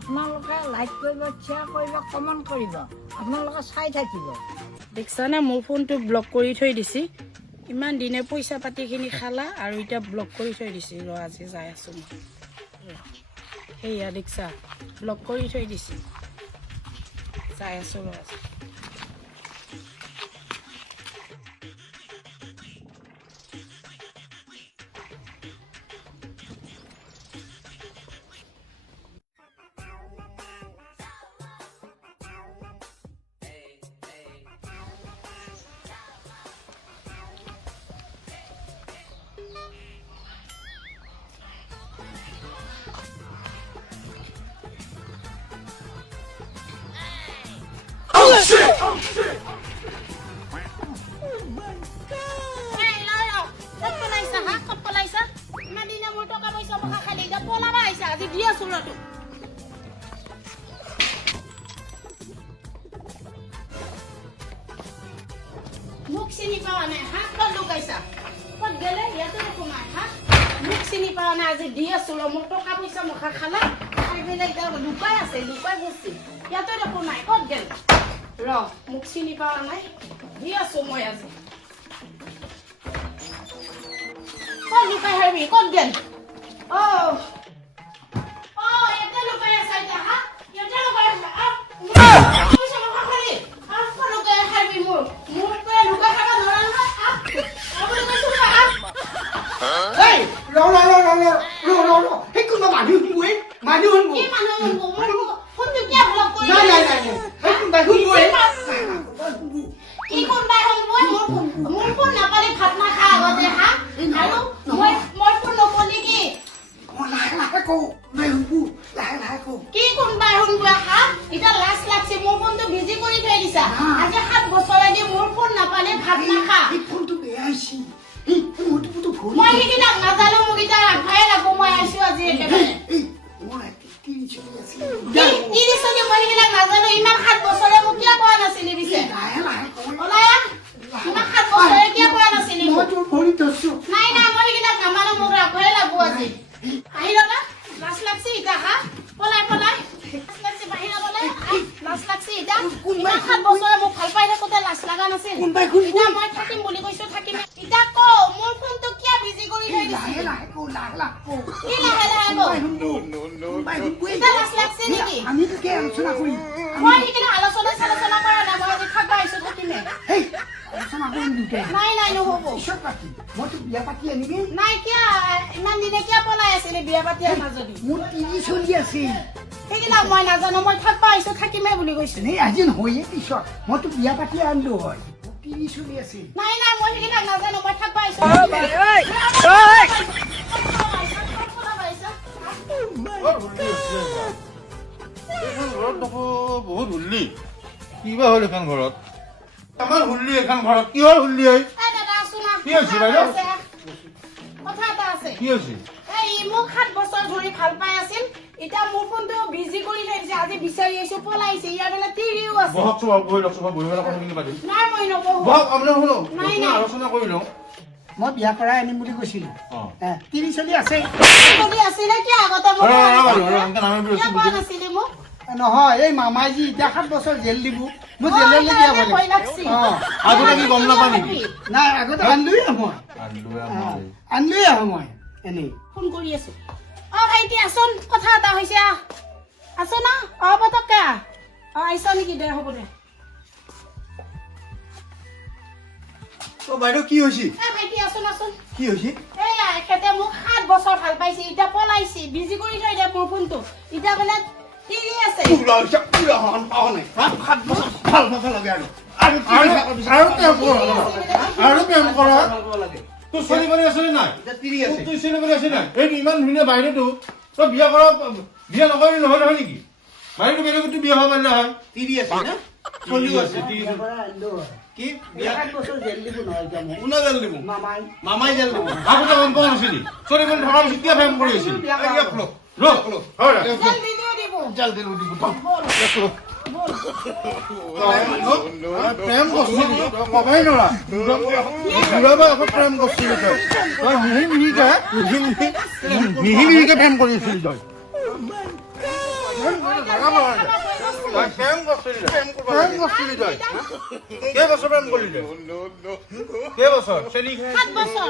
আপোনালোকে লাইক কৰিব, শ্বেয়াৰ কৰিব, কমেণ্ট কৰিব, আপোনালোকে চাই থাকিব। দেখিছানে মোৰ ফোনটো ব্লক কৰি থৈ দিছে। ইমান দিনে পইচা পাতিখিনি খালা আৰু এতিয়া ব্লক কৰি থৈ দিছে। ৰ আজি যাই আছোঁ মই। সেয়া দেখিছা ব্লক কৰি থৈ দিছে। যাই আছোঁ ৰ আজি। মোক চিনি পাৱা নাই হা? ক'ত লুকাইছা? ক'ত গেলে? ইয়াতে দেখো নাই হা? মোক চিনি পাৱা নাই আজি দি আছো ৰ। মোৰ টকা পইচা মুখা খালা খাই পেলাই এতিয়া লুকাই আছে, লুকাই গৈছে। ইয়াতে দেখো নাই। ক'ত গেল? ৰ মোক চিনি পাৱা নাই দি আছো মই আজি। ক'ত লুকাই হাৰবি? ক'ত গেল? ইয়াতে লুকাই আছা এতিয়া হা? ইয়াতে লুকাই আছা পইচা মুখা খালি ক'ত লুকাই হাৰবি? মোৰ পৰা লুকাই থাকা ধৰা নহয়। মই নাজানো মই থাকবা আহিছো থাকিমে বুলি কৈছো। আজি নহয়ে পিছত মই তো বিয়া পাতি আনিলো হয়। তিনি চলি আছিল। নাই নাই মই সেইবিলাক নাজানো মই থাকবা আহিছো। বহুত হুল্লি কিবা হ'ল এখন ঘৰত? আমাৰ হুল্লি এখন ঘৰত কিহৰ হুল্লি হয়? কি হৈছে বাইদেউ? কথা এটা আছে। কি হৈছে? এই মোক 7 বছৰ ধৰি ভাল পাই আছিল। এতিয়া মোৰ ফোনটো বিজি কৰি থৈছে। আজি বিচাৰি আহিছো পলাইছে। ইয়াৰ বেলা তিৰিও আছে। বহক চব বহি লওক, চব বহি পেলাই কথাখিনি পাতিম। নাই মই নবহো। বহক আপোনাৰ শুনো নাই নাই আলোচনা কৰি লওঁ। মই বিয়া কৰাই আনিম বুলি কৈছিলো। তিনি চলি আছে। যদি আছিলে কি আগতে মোক কোৱা নাছিলি মোক? নহয় এই মামাই যি এতিয়া 7 বছৰ জেল দিব। মই জেললৈ দিয়া ভয় লাগছি। আগতে কি গম নাপা নেকি? নাই আগতে আনিলোৱে মই এনেই ফোন কৰি আছো। ভাইটি আছোন কথা এটা হৈছে আছো না? পতককে আহিছ নেকি? দে হ'ব দে। বাইদেউ কি হৈছে? ভাইটি আছোন আছোন। কি হৈছে? এয়া এখেতে মোক 7 বছৰ ভাল পাইছে। এতিয়া পলাইছে। বিজি কৰি থৈ দে মোৰ ফোনটো। এতিয়া বোলে তিৰি আছে। তোৰ ছোৱালী আছে নাই? তোৰ ছোৱালী আছে নাই? এই ইমান ধুনীয়া বাহিৰতো তই বিয়া কৰা বিয়া নকৰি নহয় নহয় নেকি? বাহিৰতো বেলেগতো বিয়া হ'ব পাৰিলে হয়। তিৰি আছে না? চলিও আছে। কি বিয়া 7 বছৰ জেল দিব নহয় এতিয়া মোক। কোনে জেল দিব? মামাই জেল দিব। আগতে গম পোৱা নাছিলি? ছোৱালী মানুহ থকাৰ পিছত কিয় প্ৰেম কৰি আছিল? জেল দিলো দিব। প্ৰেম কৰিছিলি কবাই নৰা প্ৰেম কৰিছিলি তই মিহি মিহিকে প্ৰেম কৰিছিলি তই প্ৰেম কৰিছিলি প্ৰেম কৰিছিলি তই কেইবছৰ প্ৰেম কৰিলি তই কেইবছৰ চেনি 7 বছৰ